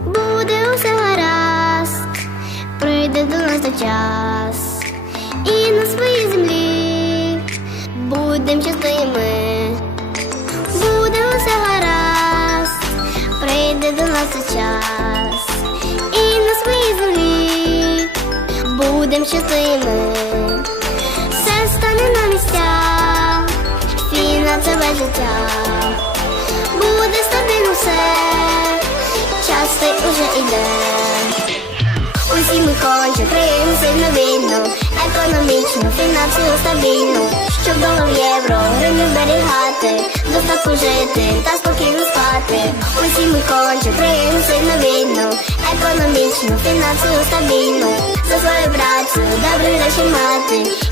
буде усе гаразд, прийде до нас на час, і на своїй землі будемо щасливі ми, буде усе гаразд, прийде до нас на час, і на своїй землі будем щасливі все стане на місця, фінансове життя. Цей уже іде. Усі ми хочемо країну сильно вільну, економічну, фінансово стабільну, щоб долар євро, гривню зберігати, достатку жити та спокійно спати. Усі ми хочемо країну сильно вільну, економічну, фінансово стабільну, за свою працю добрі речі мати.